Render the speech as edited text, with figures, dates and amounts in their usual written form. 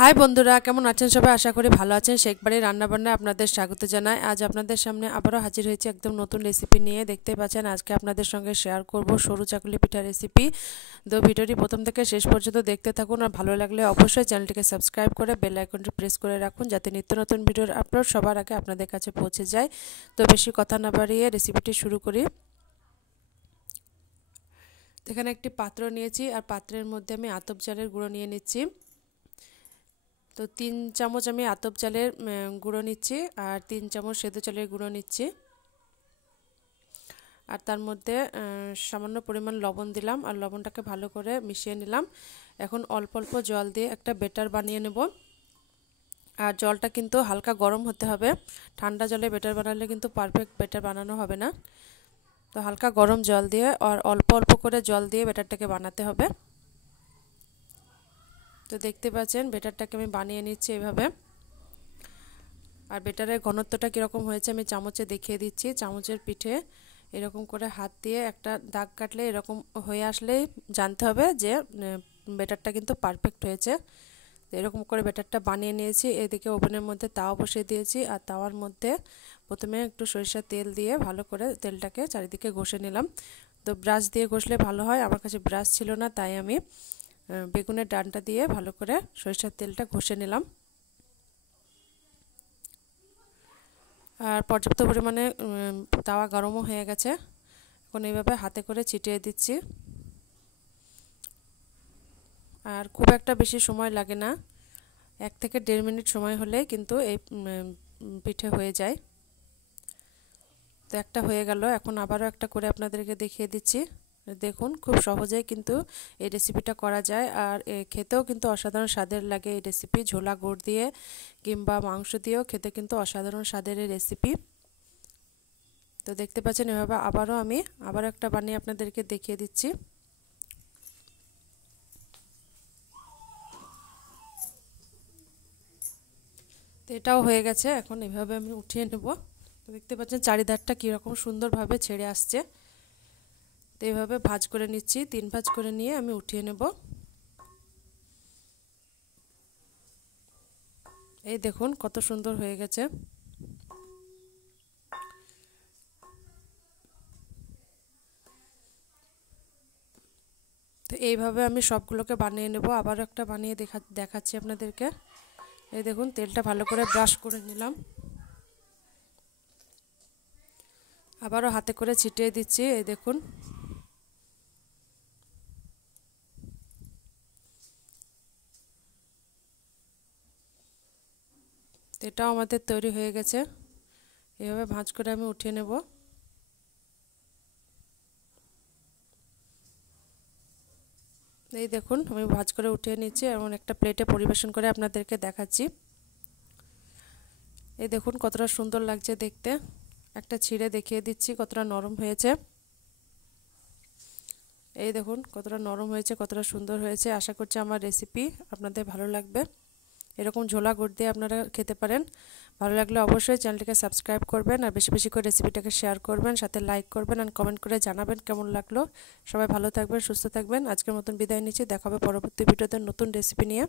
High বন্ধুরা, কেমন আছেন সবাই? আশা করি ভালো আছেন। শেখ বাড়ির রান্নাবান্নায় আপনাদের স্বাগত জানাই। আজ আপনাদের সামনে আবারও হাজির হয়েছে একদম নতুন রেসিপি নিয়ে। দেখতে পাচ্ছেন আজকে আপনাদের সঙ্গে শেয়ার করব সরু চাকুলি পিঠা রেসিপি। তো ভিডিওটি প্রথম থেকে শেষ পর্যন্ত দেখতে থাকুন, আর ভালো লাগলে অবশ্যই চ্যানেলটিকে সাবস্ক্রাইব করে বেল আইকনটি প্রেস করে রাখুন, যাতে নিত্য নতুন ভিডিওর আপলোড সবার আগে আপনাদের কাছে পৌঁছে যায়। তো বেশি কথা না বাড়িয়ে রেসিপিটি শুরু করি। এখানে একটি পাত্র নিয়েছি, আর পাত্রের মধ্যে আমি আতপ চালের গুঁড়ো নিয়ে নিচ্ছি। তো 3 চামচ আমি আতপ চালের গুঁড়ো নিচ্ছি, আর 3 চামচ সেদ্ধ চালের গুঁড়ো নিচ্ছি, আর তার মধ্যে সামান্য পরিমাণ লবণ দিলাম, আর লবণটাকে ভালো করে মিশিয়ে নিলাম। এখন অল্প অল্প জল দিয়ে একটা ব্যাটার বানিয়ে নেব। আর জলটা কিন্তু হালকা গরম হতে হবে, ঠান্ডা জলে ব্যাটার বানালে কিন্তু পারফেক্ট ব্যাটার বানানো হবে না। তো হালকা গরম জল দিয়ে আর অল্প অল্প করে জল দিয়ে ব্যাটারটাকে বানাতে হবে। তো দেখতে পাচ্ছেন ব্যাটারটাকে আমি বানিয়ে নিচ্ছি এভাবে। আর ব্যাটারের ঘনত্বটা কীরকম হয়েছে আমি চামচে দেখিয়ে দিচ্ছি। চামচের পিঠে এরকম করে হাত দিয়ে একটা দাগ কাটলে এরকম হয়ে আসলেই জানতে হবে যে ব্যাটারটা কিন্তু পারফেক্ট হয়েছে। তো এরকম করে ব্যাটারটা বানিয়ে নিয়েছি। এদিকে ওভেনের মধ্যে তাওয়া বসিয়ে দিয়েছি, আর তাওয়ার মধ্যে প্রথমে একটু সরিষার তেল দিয়ে ভালো করে তেলটাকে চারিদিকে ঘষে নিলাম। তো ব্রাশ দিয়ে ঘষলে ভালো হয়, আমার কাছে ব্রাশ ছিল না, তাই আমি বেগুনের ডাঁটা দিয়ে ভালো করে সরিষার তেলটা ঘষে নিলাম। আর পর্যাপ্ত পরিমাণে তাওয়া গরমও হয়ে গেছে। এখন এইভাবে হাতে করে ছিটিয়ে দিচ্ছি। আর খুব একটা বেশি সময় লাগে না, 1 থেকে 1.5 মিনিট সময় হলে কিন্তু এই পিঠে হয়ে যায়। তো একটা হয়ে গেল, এখন আবারও একটা করে আপনাদেরকে দেখিয়ে দিচ্ছি। দেখুন খুব সহজেই কিন্তু এই রেসিপিটা করা যায়, আর খেতেও কিন্তু অসাধারণ স্বাদের লাগে এই রেসিপি। ঝোলা গুড় দিয়ে কিংবা মাংস দিয়েও খেতে কিন্তু অসাধারণ স্বাদের এই রেসিপি। তো দেখতে পাচ্ছেন এভাবে আমি আবারও একটা বানিয়ে আপনাদেরকে দেখিয়ে দিচ্ছি। তো এটাও হয়ে গেছে, এখন এভাবে আমি উঠিয়ে নেব। তো দেখতে পাচ্ছেন চারিধারটা কীরকম সুন্দরভাবে ছেড়ে আসছে। তো এইভাবে ভাঁজ করে নিচ্ছি, 3 ভাঁজ করে নিয়ে আমি উঠিয়ে নেব। এই দেখুন কত সুন্দর হয়ে গেছে। তো এইভাবে আমি সবগুলোকে বানিয়ে নেব। আবার একটা বানিয়ে দেখাচ্ছি আপনাদেরকে। এই দেখুন তেলটা ভালো করে ব্রাশ করে নিলাম, আবারও হাতে করে ছিটিয়ে দিচ্ছি। এই দেখুন এটাও আমাদের তৈরি হয়ে গেছে। এভাবে ভাঁজ করে আমি উঠিয়ে নেব। এই দেখুন আমি ভাঁজ করে উঠিয়ে নিচ্ছি, এমন একটা প্লেটে পরিবেশন করে আপনাদেরকে দেখাচ্ছি। এই দেখুন কতটা সুন্দর লাগছে দেখতে। একটা ছিঁড়ে দেখিয়ে দিচ্ছি কতটা নরম হয়েছে। এই দেখুন কতটা নরম হয়েছে, কতটা সুন্দর হয়েছে। আশা করছি আমার রেসিপি আপনাদের ভালো লাগবে। এরকম ঝোলা গুড় দিয়ে আপনারা খেতে পারেন। ভালো লাগলে অবশ্যই চ্যানেলটিকে সাবস্ক্রাইব করবেন, আর বেশি বেশি করে রেসিপিটাকে শেয়ার করবেন, সাথে লাইক করবেন, আর কমেন্ট করে জানাবেন কেমন লাগলো। সবাই ভালো থাকবেন, সুস্থ থাকবেন। আজকের মতন বিদায় নিচ্ছি, দেখা হবে পরবর্তী ভিডিওতে নতুন রেসিপি নিয়ে।